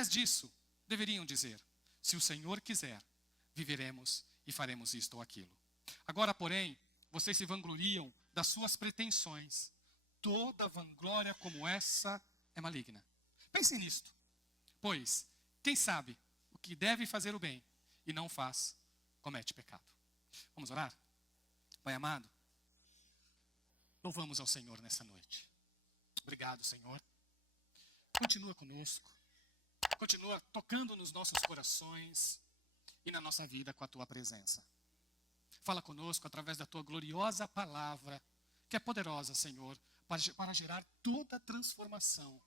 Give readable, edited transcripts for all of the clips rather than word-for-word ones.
invés disso, deveriam dizer: se o Senhor quiser, viveremos e faremos isto ou aquilo. Agora, porém, vocês se vangloriam das suas pretensões. Toda vanglória como essa é maligna. Pensem nisto. Pois, quem sabe o que deve fazer o bem e não faz, comete pecado. Vamos orar? Pai amado, louvamos ao Senhor nessa noite. Obrigado, Senhor. Continua conosco. Continua tocando nos nossos corações e na nossa vida com a Tua presença. Fala conosco através da Tua gloriosa palavra, que é poderosa, Senhor, para gerar toda a transformação.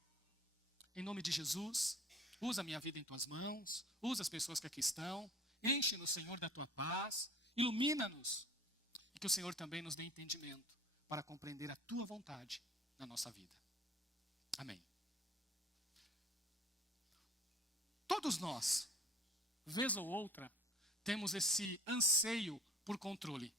Em nome de Jesus, usa a minha vida em Tuas mãos, usa as pessoas que aqui estão, enche-nos, Senhor, da Tua paz, ilumina-nos, e que o Senhor também nos dê entendimento para compreender a Tua vontade na nossa vida. Amém. Todos nós, vez ou outra, temos esse anseio por controle.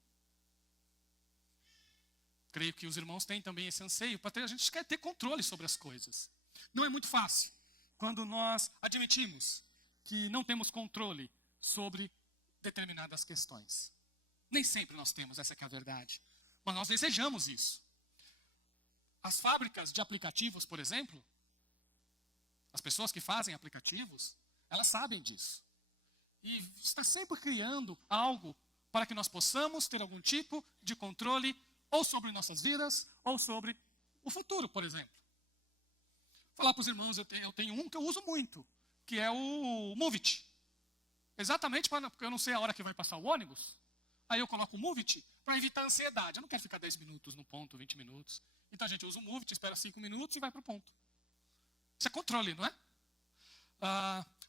Creio que os irmãos têm também esse anseio, a gente quer ter controle sobre as coisas. Não é muito fácil quando nós admitimos que não temos controle sobre determinadas questões. Nem sempre nós temos, essa que é a verdade. Mas nós desejamos isso. As fábricas de aplicativos, por exemplo, as pessoas que fazem aplicativos, elas sabem disso. E está sempre criando algo para que nós possamos ter algum tipo de controle ou sobre nossas vidas, ou sobre o futuro, por exemplo. Falar para os irmãos, eu tenho um que eu uso muito, que é o Movit. Exatamente porque eu não sei a hora que vai passar o ônibus, aí eu coloco o Movit para evitar a ansiedade. Eu não quero ficar 10 minutos no ponto, 20 minutos. Então a gente usa o Movit, espera 5 minutos e vai para o ponto. Isso é controle, não é?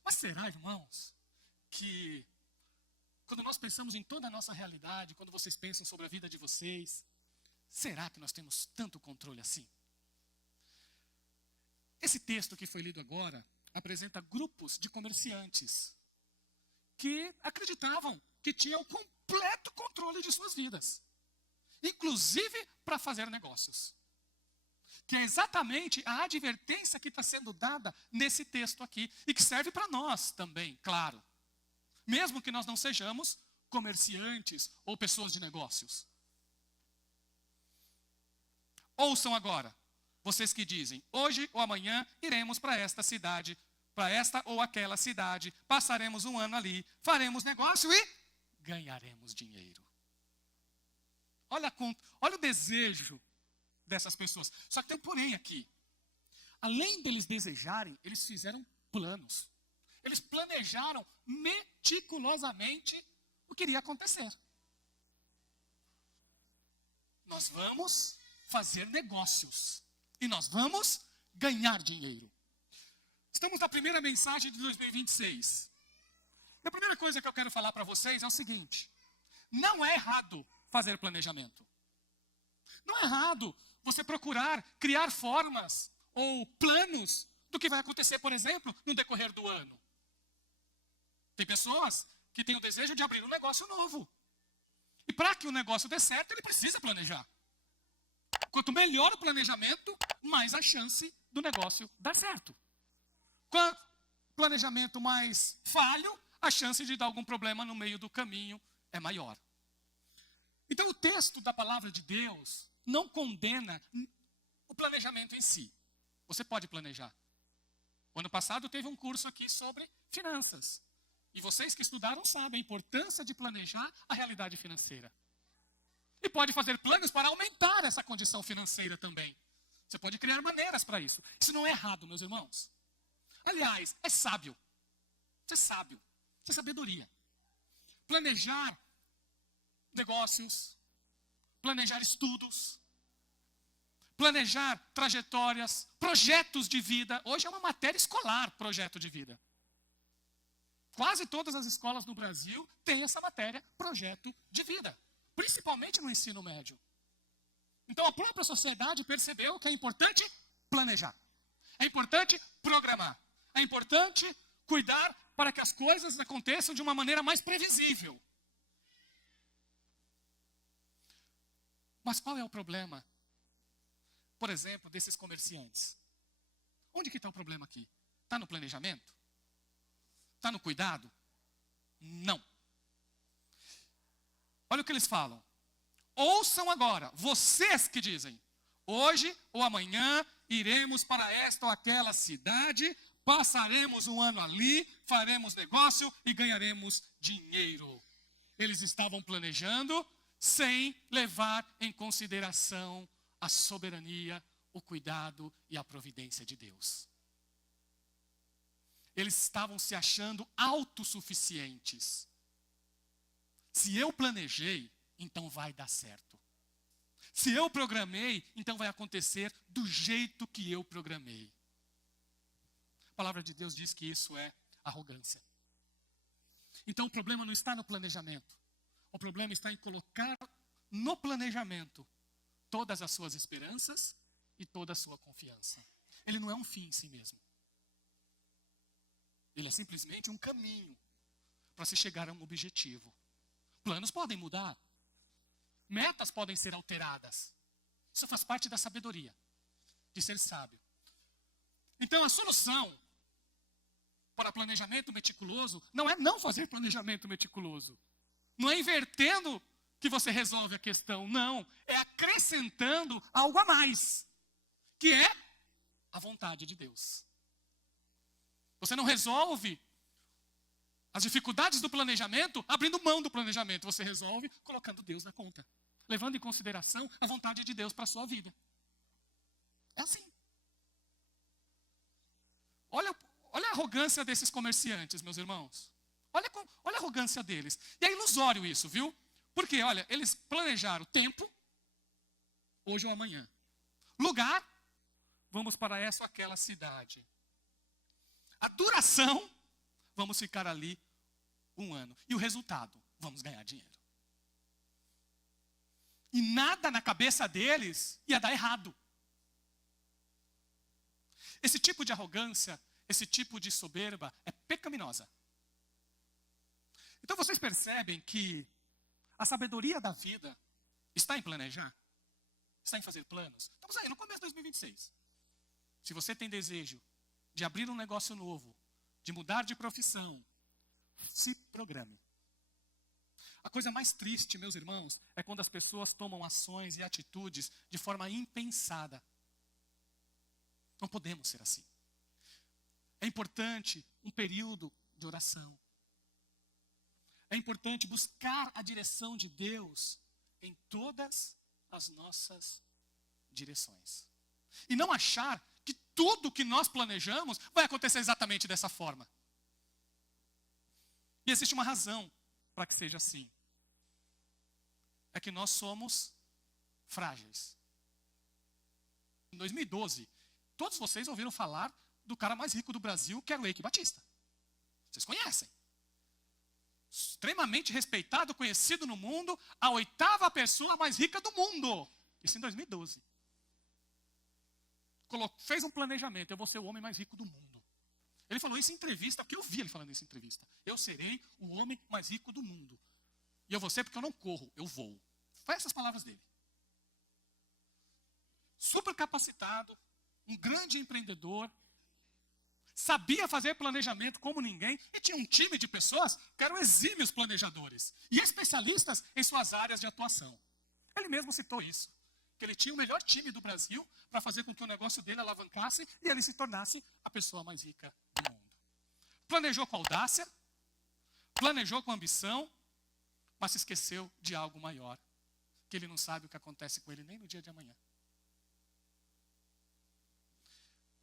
Mas será, irmãos, que quando nós pensamos em toda a nossa realidade, quando vocês pensam sobre a vida de vocês, será que nós temos tanto controle assim? Esse texto que foi lido agora apresenta grupos de comerciantes que acreditavam que tinham completo controle de suas vidas, inclusive para fazer negócios. Que é exatamente a advertência que está sendo dada nesse texto aqui e que serve para nós também, claro. Mesmo que nós não sejamos comerciantes ou pessoas de negócios. Ouçam agora, vocês que dizem: hoje ou amanhã iremos para esta cidade, para esta ou aquela cidade, passaremos um ano ali, faremos negócio e ganharemos dinheiro. Olha o desejo dessas pessoas. Só que tem um porém aqui. Além deles desejarem, eles fizeram planos. Eles planejaram meticulosamente o que iria acontecer. Nós vamos fazer negócios. E nós vamos ganhar dinheiro. Estamos na primeira mensagem de 2026. E a primeira coisa que eu quero falar para vocês é o seguinte: não é errado fazer planejamento. Não é errado você procurar criar formas ou planos do que vai acontecer, por exemplo, no decorrer do ano. Tem pessoas que têm o desejo de abrir um negócio novo. E para que o negócio dê certo, ele precisa planejar. Quanto melhor o planejamento, mais a chance do negócio dar certo. Quanto planejamento mais falho, a chance de dar algum problema no meio do caminho é maior. Então o texto da palavra de Deus não condena o planejamento em si. Você pode planejar. O ano passado teve um curso aqui sobre finanças. E vocês que estudaram sabem a importância de planejar a realidade financeira. E pode fazer planos para aumentar essa condição financeira também. Você pode criar maneiras para isso. Isso não é errado, meus irmãos. Aliás, é sábio. Isso é sábio. Isso é sabedoria. Planejar negócios, planejar estudos, planejar trajetórias, projetos de vida. Hoje é uma matéria escolar, projeto de vida. Quase todas as escolas no Brasil têm essa matéria, projeto de vida. Principalmente no ensino médio. Então a própria sociedade percebeu que é importante planejar. É importante programar. É importante cuidar para que as coisas aconteçam de uma maneira mais previsível. Mas qual é o problema, por exemplo, desses comerciantes? Onde que está o problema aqui? Está no planejamento? Está no cuidado? Não. Olha o que eles falam. Ouçam agora, vocês que dizem, hoje ou amanhã iremos para esta ou aquela cidade, passaremos um ano ali, faremos negócio e ganharemos dinheiro. Eles estavam planejando sem levar em consideração a soberania, o cuidado e a providência de Deus. Eles estavam se achando autossuficientes. Se eu planejei, então vai dar certo. Se eu programei, então vai acontecer do jeito que eu programei. A palavra de Deus diz que isso é arrogância. Então o problema não está no planejamento. O problema está em colocar no planejamento todas as suas esperanças e toda a sua confiança. Ele não é um fim em si mesmo. Ele é simplesmente um caminho para se chegar a um objetivo. Planos podem mudar. Metas podem ser alteradas. Isso faz parte da sabedoria, de ser sábio. Então a solução para planejamento meticuloso não é não fazer planejamento meticuloso. Não é invertendo que você resolve a questão, não. É acrescentando algo a mais, que é a vontade de Deus. Você não resolve as dificuldades do planejamento abrindo mão do planejamento. Você resolve colocando Deus na conta, levando em consideração a vontade de Deus para a sua vida. É assim. Olha a arrogância desses comerciantes, meus irmãos. Olha a arrogância deles. E é ilusório isso, viu? Porque, olha, eles planejaram tempo, hoje ou amanhã. Lugar, vamos para essa ou aquela cidade. A duração, vamos ficar ali um ano. E o resultado, vamos ganhar dinheiro. E nada na cabeça deles ia dar errado. Esse tipo de arrogância, esse tipo de soberba é pecaminosa. Então vocês percebem que a sabedoria da vida está em planejar? Está em fazer planos? Estamos aí no começo de 2026. Se você tem desejo de abrir um negócio novo, de mudar de profissão, se programe. A coisa mais triste, meus irmãos, é quando as pessoas tomam ações e atitudes de forma impensada. Não podemos ser assim. É importante um período de oração. É importante buscar a direção de Deus em todas as nossas direções. E não achar que tudo que nós planejamos vai acontecer exatamente dessa forma. E existe uma razão para que seja assim. É que nós somos frágeis. Em 2012, todos vocês ouviram falar do cara mais rico do Brasil, que era o Eike Batista. Vocês conhecem. Extremamente respeitado, conhecido no mundo, a 8ª pessoa mais rica do mundo. Isso em 2012. Fez um planejamento, eu vou ser o homem mais rico do mundo. Ele falou isso em entrevista, porque eu vi ele falando isso em entrevista. Eu serei o homem mais rico do mundo. E eu vou ser porque eu não corro, eu vou. Foi essas palavras dele. Super capacitado, um grande empreendedor, sabia fazer planejamento como ninguém, e tinha um time de pessoas que eram exímios planejadores e especialistas em suas áreas de atuação. Ele mesmo citou isso, que ele tinha o melhor time do Brasil para fazer com que o negócio dele alavancasse e ele se tornasse a pessoa mais rica do mundo. Planejou com audácia, planejou com ambição, mas se esqueceu de algo maior, que ele não sabe o que acontece com ele nem no dia de amanhã.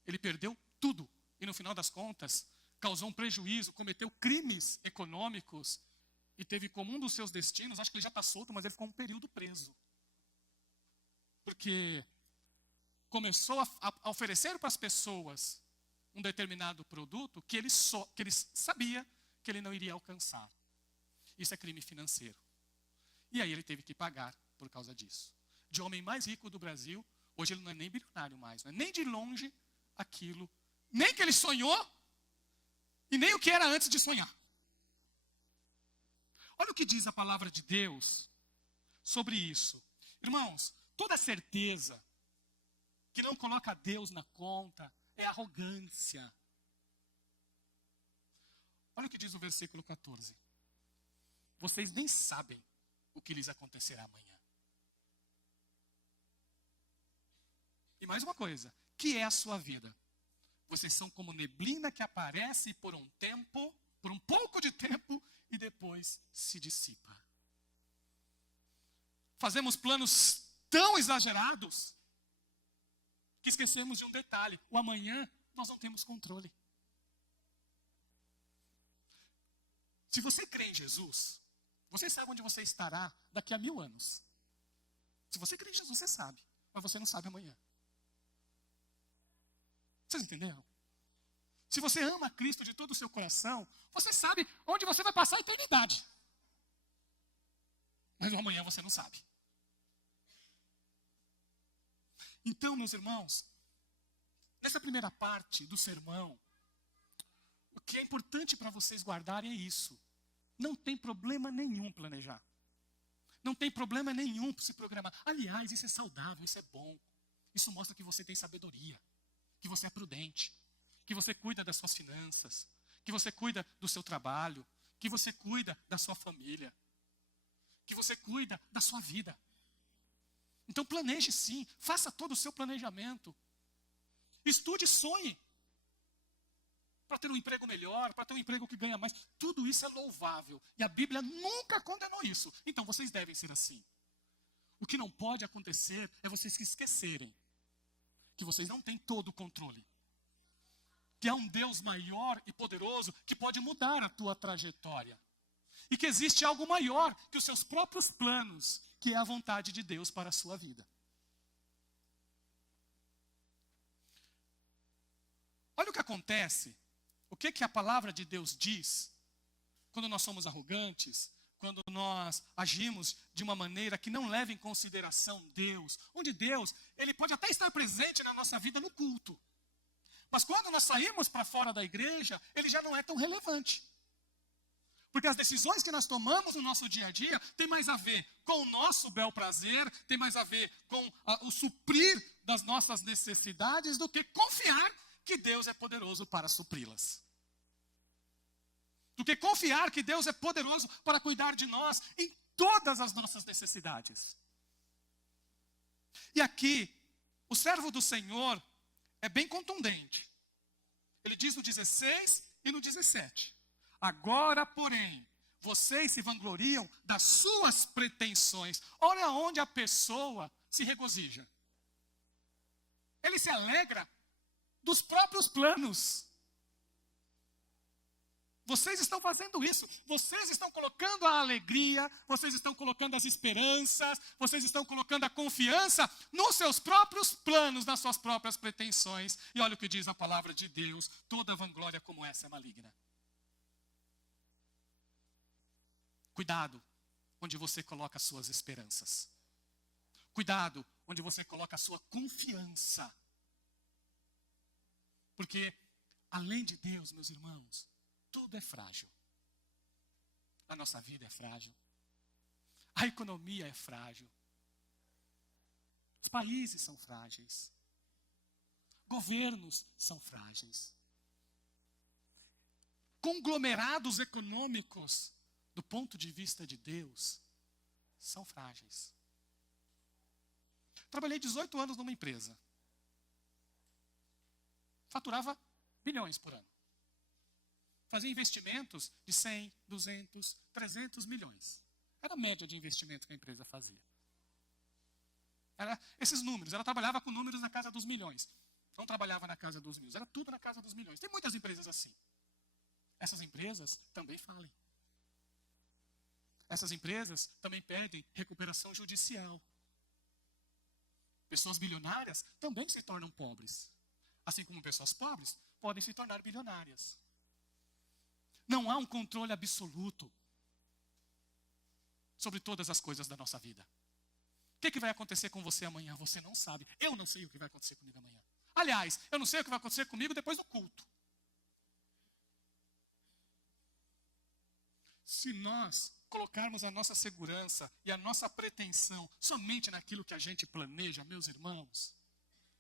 Ele perdeu tudo. E no final das contas, causou um prejuízo, cometeu crimes econômicos e teve como um dos seus destinos, acho que ele já está solto, mas ele ficou um período preso. Porque começou a oferecer para as pessoas um determinado produto que ele sabia que ele não iria alcançar. Isso é crime financeiro. E aí ele teve que pagar por causa disso. De homem mais rico do Brasil, hoje ele não é nem bilionário mais, não é nem de longe aquilo nem que ele sonhou, e nem o que era antes de sonhar. Olha o que diz a palavra de Deus sobre isso. Irmãos, toda certeza que não coloca Deus na conta é arrogância. Olha o que diz o versículo 14. Vocês nem sabem o que lhes acontecerá amanhã. E mais uma coisa, que é a sua vida? Vocês são como neblina que aparece por um tempo, por um pouco de tempo, e depois se dissipa. Fazemos planos tão exagerados que esquecemos de um detalhe. O amanhã nós não temos controle. Se você crê em Jesus, você sabe onde você estará daqui a 1000 anos. Se você crê em Jesus, você sabe. Mas você não sabe amanhã. Vocês entenderam? Se você ama Cristo de todo o seu coração, você sabe onde você vai passar a eternidade. Mas o amanhã você não sabe. Então, meus irmãos, nessa primeira parte do sermão, o que é importante para vocês guardarem é isso. Não tem problema nenhum planejar. Não tem problema nenhum se programar. Aliás, isso é saudável, isso é bom. Isso mostra que você tem sabedoria, que você é prudente, que você cuida das suas finanças, que você cuida do seu trabalho, que você cuida da sua família, que você cuida da sua vida. Então planeje sim, faça todo o seu planejamento. Estude e sonhe. Para ter um emprego melhor, para ter um emprego que ganha mais. Tudo isso é louvável. E a Bíblia nunca condenou isso. Então vocês devem ser assim. O que não pode acontecer é vocês se esquecerem que vocês não têm todo o controle. Que há um Deus maior e poderoso que pode mudar a tua trajetória. E que existe algo maior que os seus próprios planos, que é a vontade de Deus para a sua vida. Olha o que acontece. O que a palavra de Deus diz quando nós somos arrogantes, quando nós agimos de uma maneira que não leva em consideração Deus, onde Deus, ele pode até estar presente na nossa vida no culto. Mas quando nós saímos para fora da igreja, ele já não é tão relevante. Porque as decisões que nós tomamos no nosso dia a dia tem mais a ver com o nosso bel prazer, tem mais a ver com o suprir das nossas necessidades do que confiar que Deus é poderoso para supri-las. Do que confiar que Deus é poderoso para cuidar de nós em todas as nossas necessidades. E aqui, o servo do Senhor é bem contundente. Ele diz no 16 e no 17. Agora, porém, vocês se vangloriam das suas pretensões. Olha onde a pessoa se regozija. Ele se alegra dos próprios planos. Vocês estão fazendo isso. Vocês estão colocando a alegria, vocês estão colocando as esperanças, vocês estão colocando a confiança nos seus próprios planos, nas suas próprias pretensões. E olha o que diz a palavra de Deus: toda vanglória como essa é maligna. Cuidado onde você coloca as suas esperanças. Cuidado onde você coloca a sua confiança. Porque, além de Deus, meus irmãos, tudo é frágil. A nossa vida é frágil. A economia é frágil. Os países são frágeis. Governos são frágeis. Conglomerados econômicos, do ponto de vista de Deus, são frágeis. Trabalhei 18 anos numa empresa. Faturava bilhões por ano. Fazia investimentos de 100, 200, 300 milhões. Era a média de investimento que a empresa fazia. Era esses números. Ela trabalhava com números na casa dos milhões. Não trabalhava na casa dos mil. Era tudo na casa dos milhões. Tem muitas empresas assim. Essas empresas também falem. Essas empresas também pedem recuperação judicial. Pessoas bilionárias também se tornam pobres. Assim como pessoas pobres podem se tornar bilionárias. Não há um controle absoluto sobre todas as coisas da nossa vida. O que vai acontecer com você amanhã? Você não sabe. Eu não sei o que vai acontecer comigo amanhã. Aliás, eu não sei o que vai acontecer comigo depois do culto. Se nós colocarmos a nossa segurança e a nossa pretensão somente naquilo que a gente planeja, meus irmãos,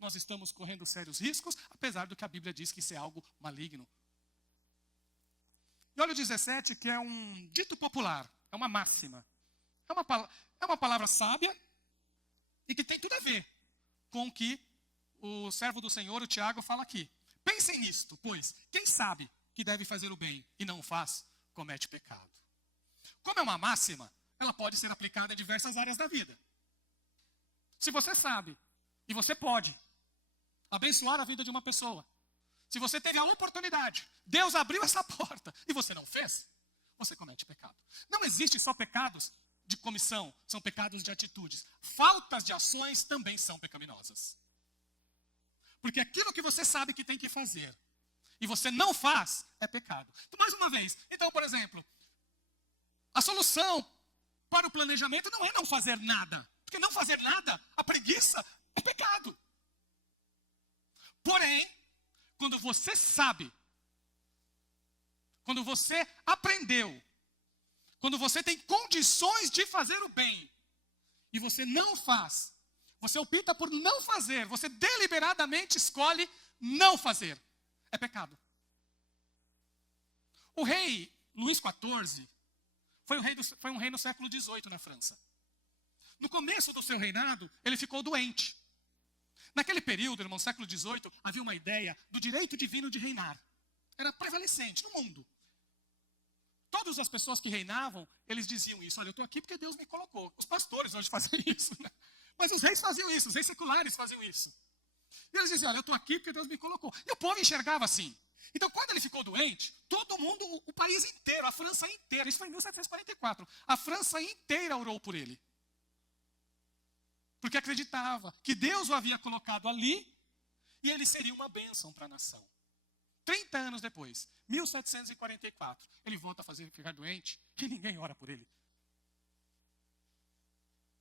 nós estamos correndo sérios riscos, apesar do que a Bíblia diz que isso é algo maligno. E olha o 17, que é um dito popular, é uma máxima. É uma palavra sábia e que tem tudo a ver com o que o servo do Senhor, o Tiago, fala aqui. Pensem nisto, pois quem sabe que deve fazer o bem e não o faz, comete pecado. Como é uma máxima, ela pode ser aplicada em diversas áreas da vida. Se você sabe e você pode abençoar a vida de uma pessoa, se você teve a oportunidade, Deus abriu essa porta e você não fez, você comete pecado. Não existe só pecados de comissão, são pecados de atitudes. Faltas de ações também são pecaminosas. Porque aquilo que você sabe que tem que fazer e você não faz, é pecado. Então, mais uma vez, então, por exemplo, a solução para o planejamento não é não fazer nada. Porque não fazer nada, a preguiça, é pecado. Porém, quando você sabe, quando você aprendeu, quando você tem condições de fazer o bem, e você não faz, você opta por não fazer, você deliberadamente escolhe não fazer, é pecado. O rei Luís XIV foi um rei no século XVIII na França. No começo do seu reinado, ele ficou doente. Naquele período, irmão, século XVIII, havia uma ideia do direito divino de reinar. Era prevalecente no mundo. Todas as pessoas que reinavam, eles diziam isso. Olha, eu estou aqui porque Deus me colocou. Os pastores hoje fazem isso, né? Mas os reis faziam isso, os reis seculares faziam isso. E eles diziam, olha, eu estou aqui porque Deus me colocou. E o povo enxergava assim. Então, quando ele ficou doente, todo mundo, o país inteiro, a França inteira, isso foi em 1744, a França inteira orou por ele. Porque acreditava que Deus o havia colocado ali e ele seria uma bênção para a nação. 30 anos depois, 1744, ele volta a ficar doente e ninguém ora por ele.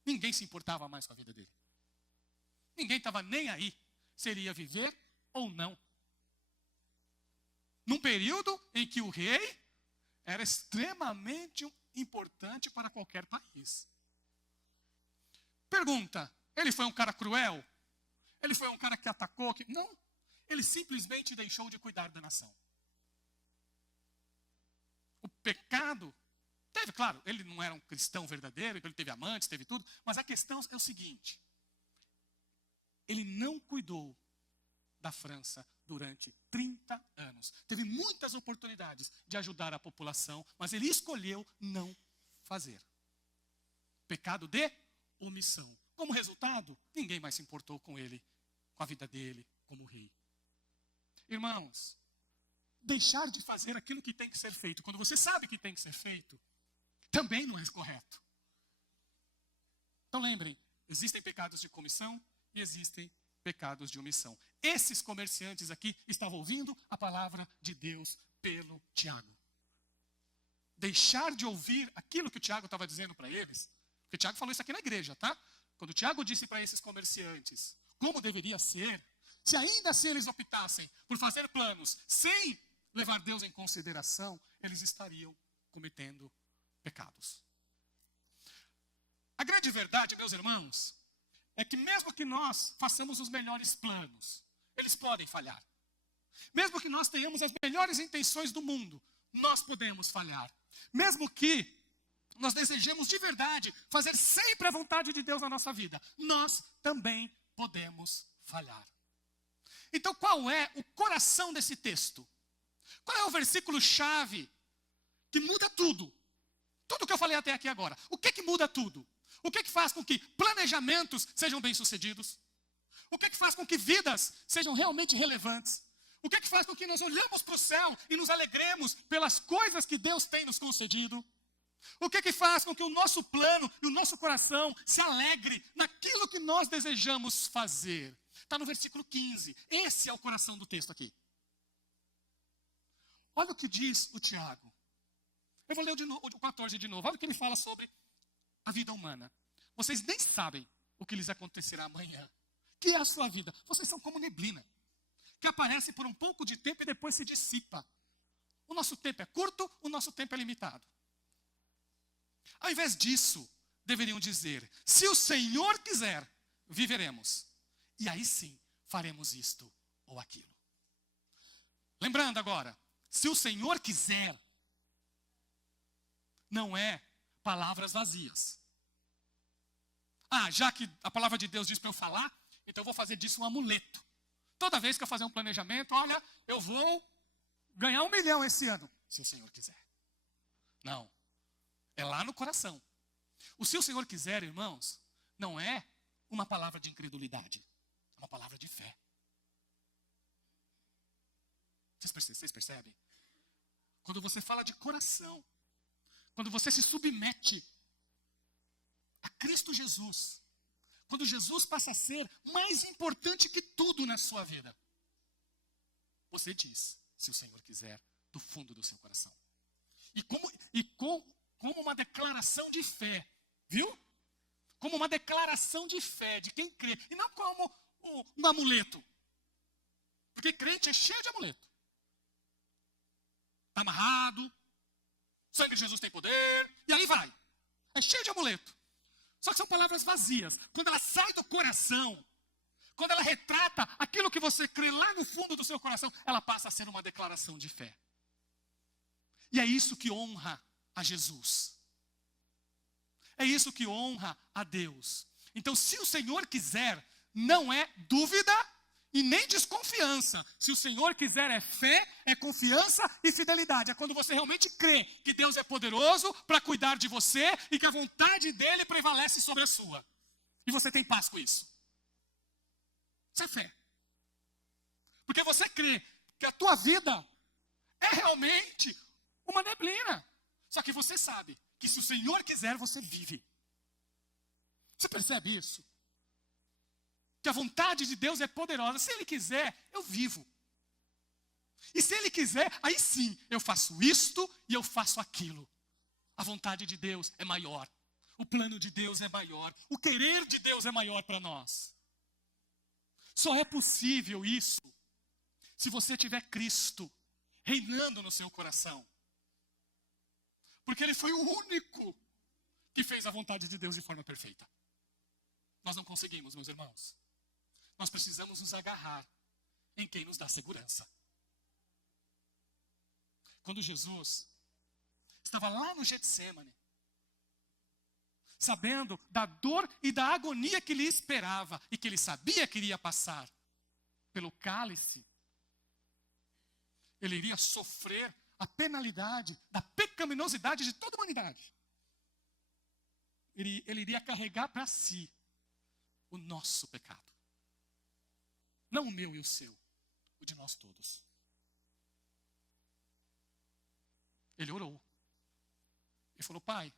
Ninguém se importava mais com a vida dele. Ninguém estava nem aí se ele ia viver ou não. Num período em que o rei era extremamente importante para qualquer país. Pergunta, ele foi um cara cruel? Ele foi um cara que atacou? Não, ele simplesmente deixou de cuidar da nação. O pecado, teve, claro, ele não era um cristão verdadeiro, ele teve amantes, teve tudo, mas a questão é o seguinte, ele não cuidou da França durante 30 anos. Teve muitas oportunidades de ajudar a população, mas ele escolheu não fazer. Pecado de omissão. Como resultado, ninguém mais se importou com ele, com a vida dele, como rei. Irmãos, deixar de fazer aquilo que tem que ser feito, quando você sabe que tem que ser feito, também não é correto. Então lembrem, existem pecados de comissão e existem pecados de omissão. Esses comerciantes aqui estavam ouvindo a palavra de Deus pelo Tiago. Deixar de ouvir aquilo que o Tiago estava dizendo para eles, porque o Tiago falou isso aqui na igreja, tá? Quando o Tiago disse para esses comerciantes como deveria ser, se ainda assim eles optassem por fazer planos sem levar Deus em consideração, eles estariam cometendo pecados. A grande verdade, meus irmãos, é que mesmo que nós façamos os melhores planos, eles podem falhar. Mesmo que nós tenhamos as melhores intenções do mundo, nós podemos falhar. Mesmo que nós desejemos de verdade fazer sempre a vontade de Deus na nossa vida, nós também podemos falhar. Então, qual é o coração desse texto? Qual é o versículo-chave que muda tudo? Tudo que eu falei até aqui agora. O que muda tudo? O que faz com que planejamentos sejam bem-sucedidos? O que faz com que vidas sejam realmente relevantes? O que faz com que nós olhamos para o céu e nos alegremos pelas coisas que Deus tem nos concedido? O que faz com que o nosso plano e o nosso coração se alegre naquilo que nós desejamos fazer? Está no versículo 15. Esse é o coração do texto aqui. Olha o que diz o Tiago. Eu vou ler o 14 de novo. Olha o que ele fala sobre a vida humana. Vocês nem sabem o que lhes acontecerá amanhã. Que é a sua vida? Vocês são como neblina, que aparece por um pouco de tempo e depois se dissipa. O nosso tempo é curto, o nosso tempo é limitado. Ao invés disso, deveriam dizer, se o Senhor quiser, viveremos. E aí sim, faremos isto ou aquilo. Lembrando agora, se o Senhor quiser, não é palavras vazias. Já que a palavra de Deus diz para eu falar, então eu vou fazer disso um amuleto. Toda vez que eu fazer um planejamento, olha, eu vou ganhar 1 milhão esse ano, se o Senhor quiser. Não, é lá no coração. O se o Senhor quiser, irmãos, não é uma palavra de incredulidade, é uma palavra de fé. Vocês percebem? Quando você fala de coração, quando você se submete a Cristo Jesus, quando Jesus passa a ser mais importante que tudo na sua vida, você diz, se o Senhor quiser, do fundo do seu coração. Como uma declaração de fé, viu? Como uma declaração de fé de quem crê, e não como um amuleto. Porque crente é cheio de amuleto. Está amarrado, o sangue de Jesus tem poder, e aí vai. É cheio de amuleto. Só que são palavras vazias. Quando ela sai do coração, quando ela retrata aquilo que você crê lá no fundo do seu coração, ela passa a ser uma declaração de fé. E é isso que honra a Jesus. É isso que honra a Deus. Então, se o Senhor quiser, não é dúvida e nem desconfiança. Se o Senhor quiser, é fé, é confiança e fidelidade. É quando você realmente crê que Deus é poderoso para cuidar de você e que a vontade dele prevalece sobre a sua. E você tem paz com isso. Isso é fé. Porque você crê que a tua vida é realmente uma neblina. Só que você sabe que se o Senhor quiser, você vive. Você percebe isso? Que a vontade de Deus é poderosa. Se Ele quiser, eu vivo. E se Ele quiser, aí sim, eu faço isto e eu faço aquilo. A vontade de Deus é maior. O plano de Deus é maior. O querer de Deus é maior para nós. Só é possível isso se você tiver Cristo reinando no seu coração. Porque Ele foi o único que fez a vontade de Deus de forma perfeita. Nós não conseguimos, meus irmãos. Nós precisamos nos agarrar em quem nos dá segurança. Quando Jesus estava lá no Getsêmani, sabendo da dor e da agonia que lhe esperava e que ele sabia que iria passar pelo cálice, ele iria sofrer a penalidade da pecaminosidade de toda a humanidade. Ele iria carregar para si o nosso pecado. Não o meu e o seu, o de nós todos. Ele orou. Ele falou, Pai,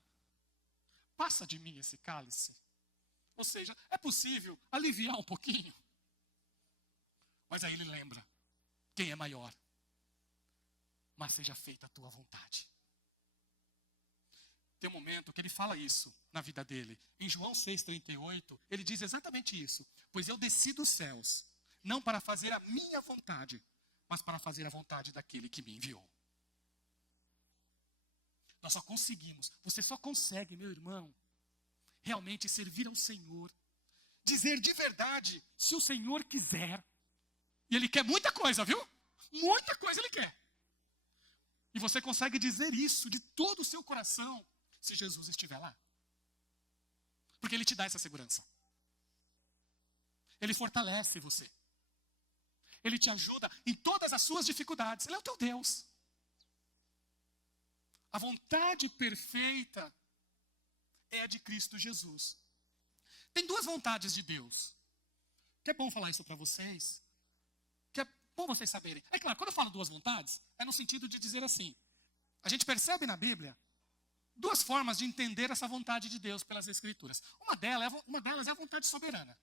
passa de mim esse cálice. Ou seja, é possível aliviar um pouquinho. Mas aí ele lembra, quem é maior? Mas seja feita a tua vontade. Tem um momento que ele fala isso na vida dele. Em João 6,38, ele diz exatamente isso. Pois eu desci dos céus, não para fazer a minha vontade, mas para fazer a vontade daquele que me enviou. Nós só conseguimos, você só consegue, meu irmão, realmente servir ao Senhor, dizer de verdade, se o Senhor quiser. E Ele quer muita coisa, viu? Muita coisa Ele quer. E você consegue dizer isso de todo o seu coração, se Jesus estiver lá. Porque Ele te dá essa segurança. Ele fortalece você. Ele te ajuda em todas as suas dificuldades. Ele é o teu Deus. A vontade perfeita é a de Cristo Jesus. Tem duas vontades de Deus. Que é bom falar isso para vocês. Que é bom vocês saberem. É claro, quando eu falo duas vontades, é no sentido de dizer assim. A gente percebe na Bíblia duas formas de entender essa vontade de Deus pelas Escrituras. Uma delas é a vontade soberana.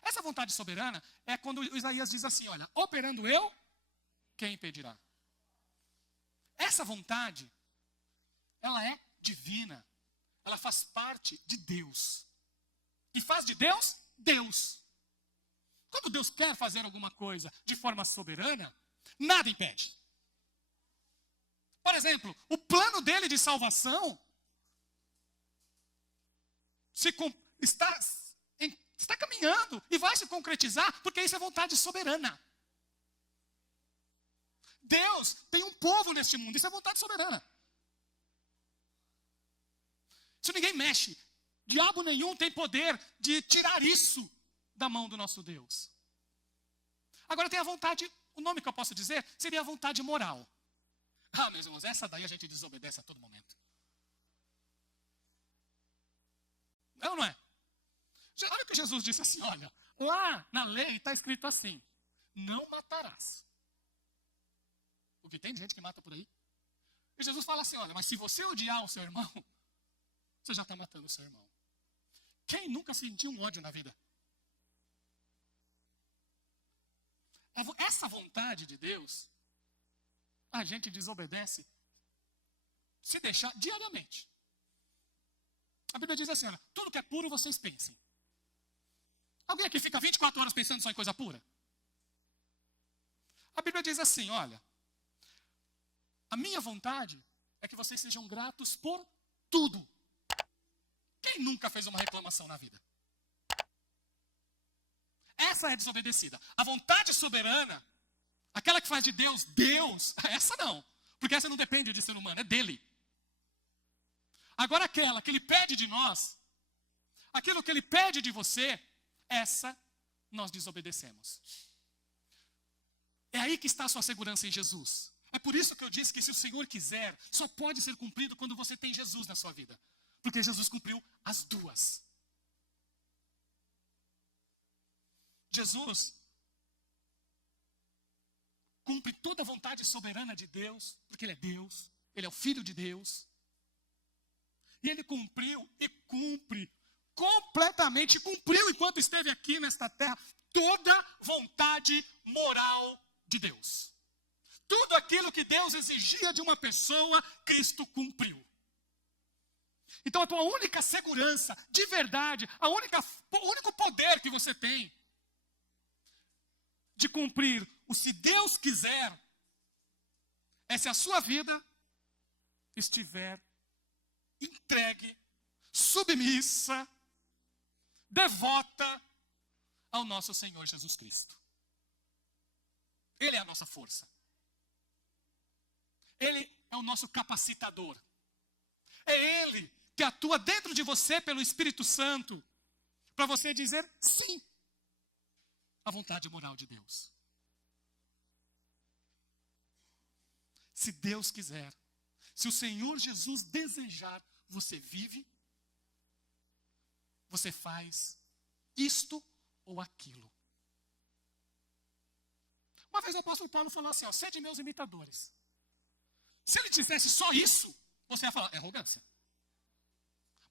Essa vontade soberana é quando o Isaías diz assim, olha, operando eu, quem impedirá? Essa vontade, ela é divina. Ela faz parte de Deus. E faz de Deus, Deus. Quando Deus quer fazer alguma coisa de forma soberana, nada impede. Por exemplo, o plano dele de salvação está caminhando e vai se concretizar, porque isso é vontade soberana. Deus tem um povo neste mundo, isso é vontade soberana. Isso ninguém mexe. Diabo nenhum tem poder de tirar isso da mão do nosso Deus. Agora tem a vontade, o nome que eu posso dizer seria a vontade moral. Ah, meus irmãos, essa daí a gente desobedece a todo momento. É ou não é? Olha o que Jesus disse assim, olha, lá na lei está escrito assim, não matarás. Porque tem gente que mata por aí. E Jesus fala assim, olha, mas se você odiar o seu irmão, você já está matando o seu irmão. Quem nunca sentiu um ódio na vida? Essa vontade de Deus, a gente desobedece, se deixar diariamente. A Bíblia diz assim, olha, tudo que é puro vocês pensem. Alguém aqui fica 24 horas pensando só em coisa pura? A Bíblia diz assim, olha, a minha vontade é que vocês sejam gratos por tudo. Quem nunca fez uma reclamação na vida? Essa é desobedecida. A vontade soberana, aquela que faz de Deus, Deus, essa não. Porque essa não depende de ser humano, é dele. Agora aquela que ele pede de nós, aquilo que ele pede de você, essa nós desobedecemos. É aí que está a sua segurança em Jesus. É por isso que eu disse que se o Senhor quiser, só pode ser cumprido quando você tem Jesus na sua vida. Porque Jesus cumpriu as duas. Jesus cumpre toda a vontade soberana de Deus, porque Ele é Deus, Ele é o Filho de Deus. E Ele cumpriu e cumpre completamente, cumpriu enquanto esteve aqui nesta terra, toda vontade moral de Deus. Tudo aquilo que Deus exigia de uma pessoa, Cristo cumpriu. Então a tua única segurança, de verdade, o único poder que você tem de cumprir o se Deus quiser, é se a sua vida estiver entregue, submissa, devota ao nosso Senhor Jesus Cristo. Ele é a nossa força. Ele é o nosso capacitador. É Ele que atua dentro de você pelo Espírito Santo, para você dizer sim à vontade moral de Deus. Se Deus quiser, se o Senhor Jesus desejar, você vive, você faz isto ou aquilo. Uma vez o apóstolo Paulo falou assim, ó, sede meus imitadores. Se ele dissesse só isso, você ia falar, é arrogância.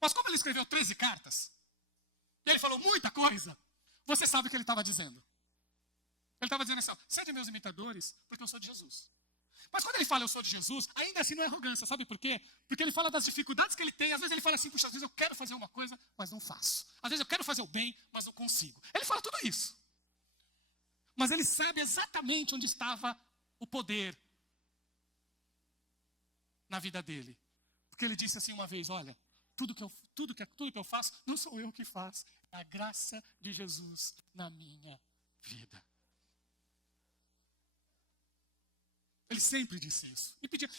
Mas como ele escreveu 13 cartas, e ele falou muita coisa, você sabe o que ele estava dizendo. Ele estava dizendo assim, ó, sede meus imitadores, porque eu sou de Jesus. Mas quando ele fala eu sou de Jesus, ainda assim não é arrogância, sabe por quê? Porque ele fala das dificuldades que ele tem, às vezes ele fala assim, puxa, às vezes eu quero fazer uma coisa, mas não faço. Às vezes eu quero fazer o bem, mas não consigo. Ele fala tudo isso. Mas ele sabe exatamente onde estava o poder na vida dele. Porque ele disse assim uma vez, olha, tudo que eu faço, não sou eu que faço, é a graça de Jesus na minha vida. Ele sempre disse isso.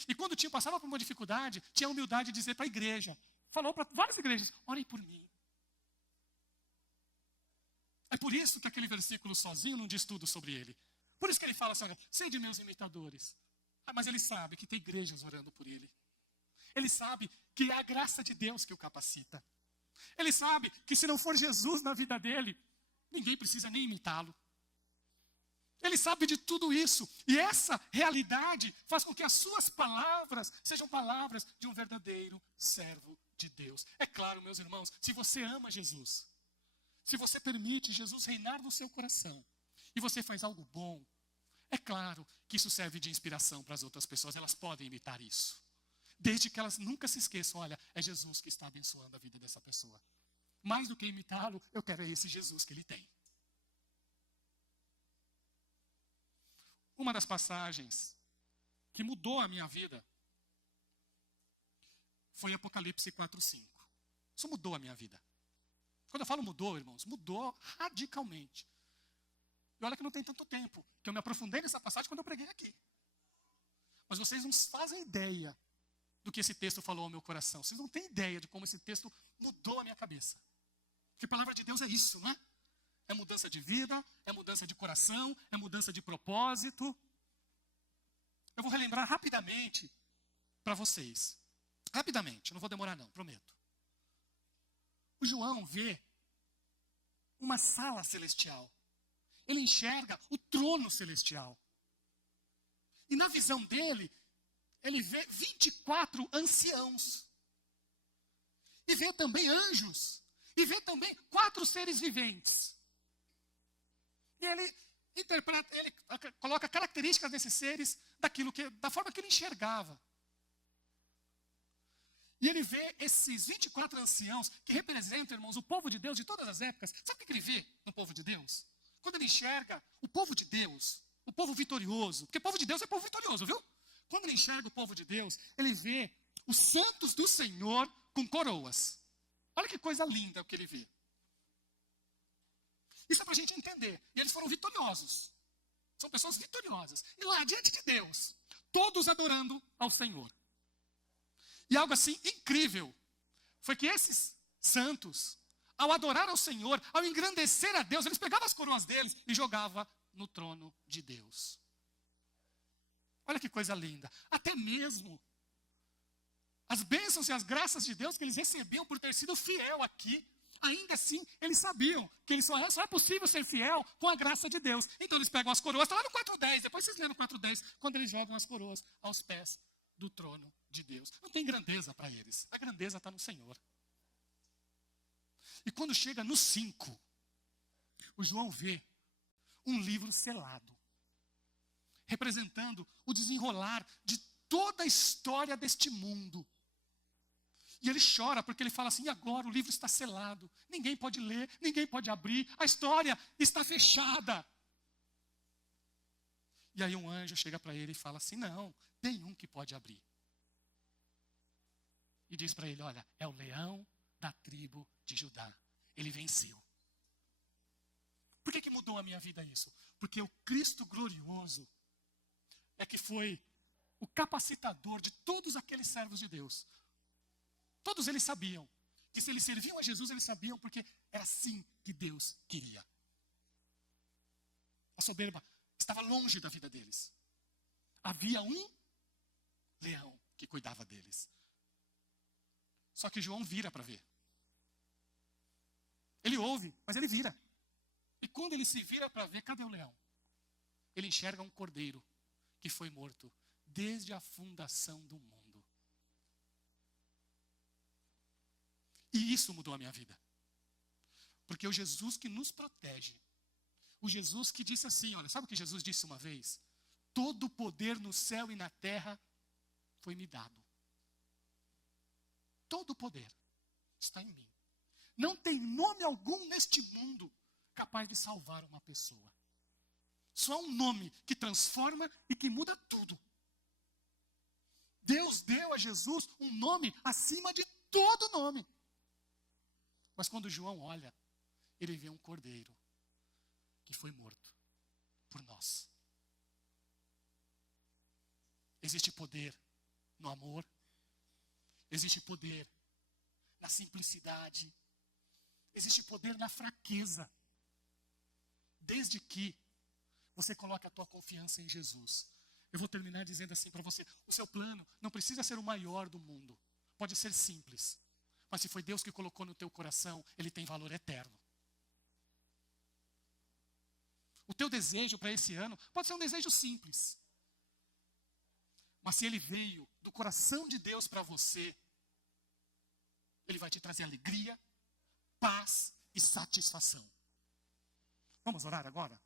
E quando passava por uma dificuldade, tinha a humildade de dizer para a igreja, falou para várias igrejas, orem por mim. É por isso que aquele versículo sozinho não diz tudo sobre ele. Por isso que ele fala assim, olha, sede meus imitadores. Mas ele sabe que tem igrejas orando por ele. Ele sabe que é a graça de Deus que o capacita. Ele sabe que se não for Jesus na vida dele, ninguém precisa nem imitá-lo. Ele sabe de tudo isso. E essa realidade faz com que as suas palavras sejam palavras de um verdadeiro servo de Deus. É claro, meus irmãos, se você ama Jesus, se você permite Jesus reinar no seu coração, e você faz algo bom, é claro que isso serve de inspiração para as outras pessoas. Elas podem imitar isso. Desde que elas nunca se esqueçam, olha, é Jesus que está abençoando a vida dessa pessoa. Mais do que imitá-lo, eu quero esse Jesus que ele tem. Uma das passagens que mudou a minha vida foi Apocalipse 4:5. Isso mudou a minha vida. Quando eu falo mudou, irmãos, mudou radicalmente. E olha que não tem tanto tempo, que eu me aprofundei nessa passagem quando eu preguei aqui. Mas vocês não fazem ideia do que esse texto falou ao meu coração. Vocês não têm ideia de como esse texto mudou a minha cabeça. Porque a palavra de Deus é isso, não é? É mudança de vida, é mudança de coração, é mudança de propósito. Eu vou relembrar rapidamente para vocês. Rapidamente, não vou demorar não, prometo. O João vê uma sala celestial. Ele enxerga o trono celestial. E na visão dele, ele vê 24 anciãos. E vê também anjos. E vê também 4 seres viventes. E ele interpreta, ele coloca características desses seres da forma que ele enxergava. E ele vê esses 24 anciãos que representam, irmãos, o povo de Deus de todas as épocas. Sabe o que ele vê no povo de Deus? Quando ele enxerga o povo de Deus, o povo vitorioso, porque povo de Deus é povo vitorioso, viu? Quando ele enxerga o povo de Deus, ele vê os santos do Senhor com coroas. Olha que coisa linda o que ele vê. Isso é para a gente entender. E eles foram vitoriosos. São pessoas vitoriosas. E lá, diante de Deus, todos adorando ao Senhor. E algo assim incrível foi que esses santos, ao adorar ao Senhor, ao engrandecer a Deus, eles pegavam as coroas deles e jogavam no trono de Deus. Olha que coisa linda. Até mesmo as bênçãos e as graças de Deus que eles recebiam por ter sido fiel aqui, ainda assim, eles sabiam que só é possível ser fiel com a graça de Deus. Então eles pegam as coroas, está lá no 4:10, depois vocês lêem no 4:10, quando eles jogam as coroas aos pés do trono de Deus. Não tem grandeza para eles, a grandeza está no Senhor. E quando chega no 5, o João vê um livro selado, representando o desenrolar de toda a história deste mundo. E ele chora porque ele fala assim, e agora o livro está selado, ninguém pode ler, ninguém pode abrir, a história está fechada. E aí um anjo chega para ele e fala assim, não, tem um que pode abrir. E diz para ele, olha, é o leão da tribo de Judá, ele venceu. Por que mudou a minha vida isso? Porque o Cristo glorioso é que foi o capacitador de todos aqueles servos de Deus. Todos eles sabiam que se eles serviam a Jesus, eles sabiam porque era assim que Deus queria. A soberba estava longe da vida deles. Havia um leão que cuidava deles. Só que João vira para ver. Ele ouve, mas ele vira. E quando ele se vira para ver, cadê o leão? Ele enxerga um cordeiro que foi morto desde a fundação do mundo. E isso mudou a minha vida. Porque o Jesus que nos protege, o Jesus que disse assim, olha, sabe o que Jesus disse uma vez? Todo o poder no céu e na terra foi me dado. Todo o poder está em mim. Não tem nome algum neste mundo capaz de salvar uma pessoa. Só há um nome que transforma e que muda tudo. Deus deu a Jesus um nome acima de todo nome. Mas quando João olha, ele vê um cordeiro que foi morto por nós. Existe poder no amor, existe poder na simplicidade, existe poder na fraqueza, desde que você coloque a tua confiança em Jesus. Eu vou terminar dizendo assim para você, o seu plano não precisa ser o maior do mundo, pode ser simples. Mas se foi Deus que colocou no teu coração, ele tem valor eterno. O teu desejo para esse ano pode ser um desejo simples. Mas se ele veio do coração de Deus para você, ele vai te trazer alegria, paz e satisfação. Vamos orar agora?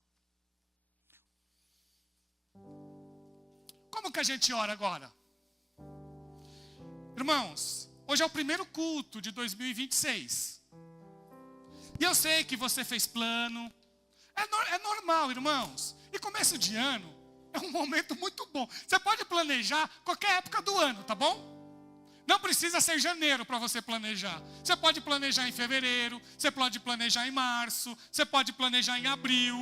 Como que a gente ora agora? Irmãos, hoje é o primeiro culto de 2026. E eu sei que você fez plano. É normal, irmãos. E começo de ano é um momento muito bom. Você pode planejar qualquer época do ano, tá bom? Não precisa ser janeiro para você planejar. Você pode planejar em fevereiro, você pode planejar em março, você pode planejar em abril.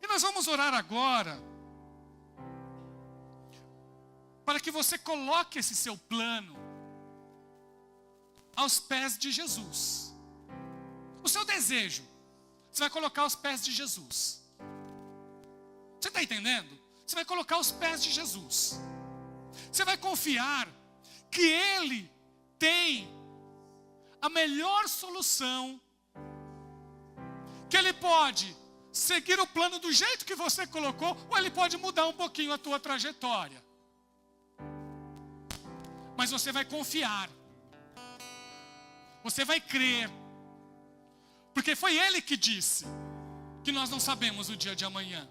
E nós vamos orar agora para que você coloque esse seu plano aos pés de Jesus. O seu desejo, você vai colocar aos pés de Jesus. Você está entendendo? Você vai colocar aos pés de Jesus. Você vai confiar que Ele tem a melhor solução, que Ele pode seguir o plano do jeito que você colocou, ou Ele pode mudar um pouquinho a tua trajetória. Mas você vai confiar, você vai crer, porque foi Ele que disse que nós não sabemos o dia de amanhã.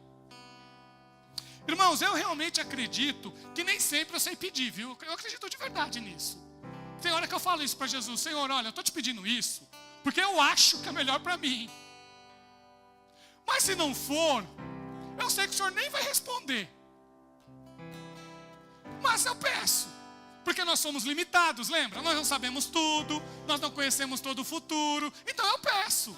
Irmãos, eu realmente acredito que nem sempre eu sei pedir, viu? Eu acredito de verdade nisso. Tem hora que eu falo isso para Jesus: Senhor, olha, eu estou te pedindo isso, porque eu acho que é melhor para mim. Mas se não for, eu sei que o Senhor nem vai responder. Mas eu peço, porque nós somos limitados, lembra? Nós não sabemos tudo, nós não conhecemos todo o futuro, então eu peço.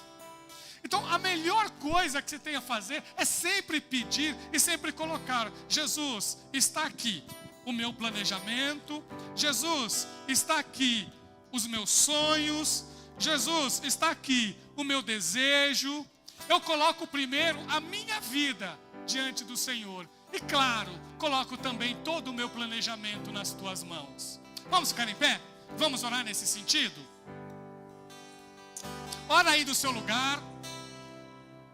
Então a melhor coisa que você tem a fazer é sempre pedir e sempre colocar: Jesus, está aqui o meu planejamento, Jesus, está aqui os meus sonhos, Jesus, está aqui o meu desejo. Eu coloco primeiro a minha vida diante do Senhor. E claro, coloco também todo o meu planejamento nas tuas mãos. Vamos ficar em pé? Vamos orar nesse sentido? Ora aí do seu lugar.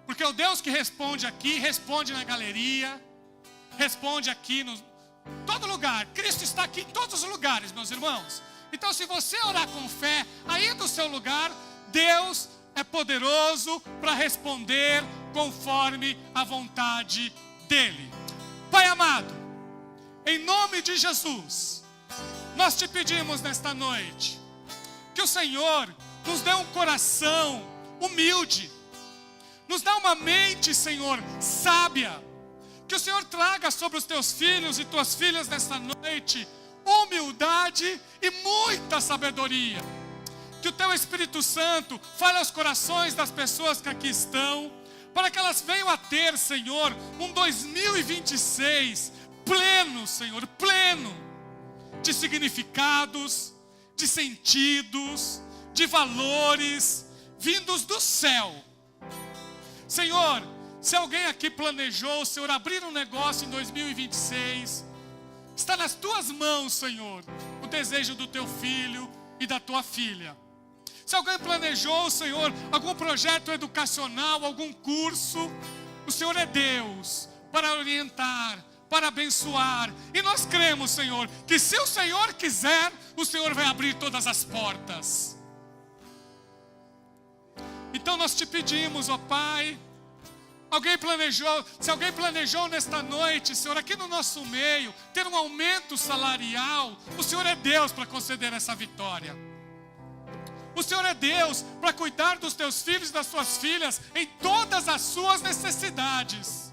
Porque o Deus que responde aqui, responde na galeria, responde aqui no todo lugar. Cristo está aqui em todos os lugares, meus irmãos. Então, se você orar com fé, aí do seu lugar, Deus é poderoso para responder conforme a vontade dEle. Pai amado, em nome de Jesus, nós te pedimos nesta noite, que o Senhor nos dê um coração humilde, nos dá uma mente, Senhor, sábia. Que o Senhor traga sobre os teus filhos e tuas filhas nesta noite humildade e muita sabedoria. Que o teu Espírito Santo fale aos corações das pessoas que aqui estão, para que elas venham a ter, Senhor, um 2026 pleno, Senhor, pleno de significados, de sentidos, de valores vindos do céu. Senhor, se alguém aqui planejou, Senhor, abrir um negócio em 2026, está nas tuas mãos, Senhor, o desejo do teu filho e da tua filha. Se alguém planejou, Senhor, algum projeto educacional, algum curso, o Senhor é Deus para orientar, para abençoar. E nós cremos, Senhor, que se o Senhor quiser, o Senhor vai abrir todas as portas. Então nós te pedimos, ó Pai, se alguém planejou nesta noite, Senhor, aqui no nosso meio, ter um aumento salarial, o Senhor é Deus para conceder essa vitória. O Senhor é Deus para cuidar dos teus filhos e das tuas filhas em todas as suas necessidades.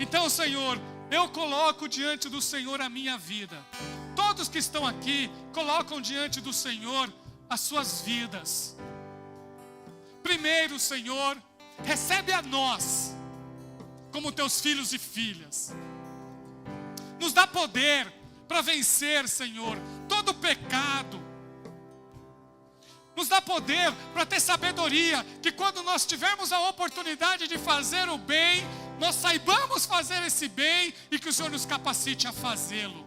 Então, Senhor, eu coloco diante do Senhor a minha vida. Todos que estão aqui colocam diante do Senhor as suas vidas. Primeiro, Senhor, recebe a nós como teus filhos e filhas. Nos dá poder para vencer, Senhor, todo o pecado. Nos dá poder para ter sabedoria, que quando nós tivermos a oportunidade de fazer o bem, nós saibamos fazer esse bem e que o Senhor nos capacite a fazê-lo.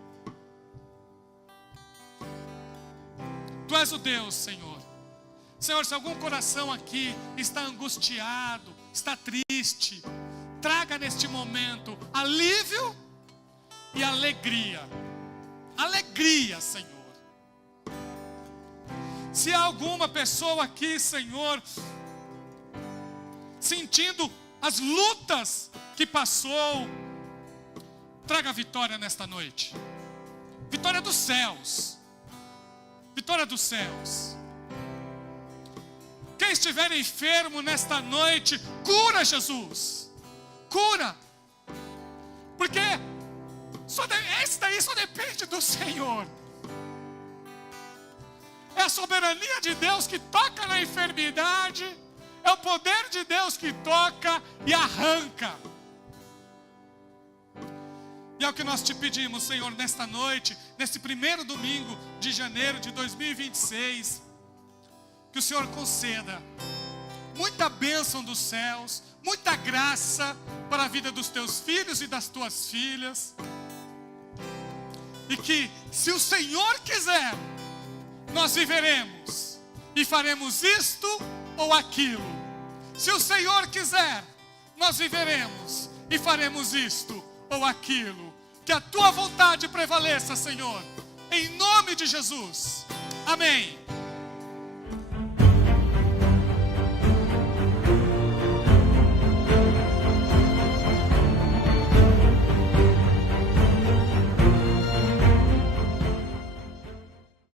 Tu és o Deus, Senhor. Senhor, se algum coração aqui está angustiado, está triste, traga neste momento alívio e alegria. Alegria, Senhor. Se há alguma pessoa aqui, Senhor, sentindo as lutas que passou, traga vitória nesta noite. Vitória dos céus. Vitória dos céus. Quem estiver enfermo nesta noite, cura, Jesus. Cura. Porque esse daí só depende do Senhor. É a soberania de Deus que toca na enfermidade. É o poder de Deus que toca e arranca. E é o que nós te pedimos, Senhor, nesta noite, nesse primeiro domingo de janeiro de 2026, que o Senhor conceda muita bênção dos céus, muita graça para a vida dos teus filhos e das tuas filhas. E que, se o Senhor quiser, nós viveremos e faremos isto ou aquilo. Se o Senhor quiser, nós viveremos e faremos isto ou aquilo. Que a tua vontade prevaleça, Senhor, em nome de Jesus. Amém.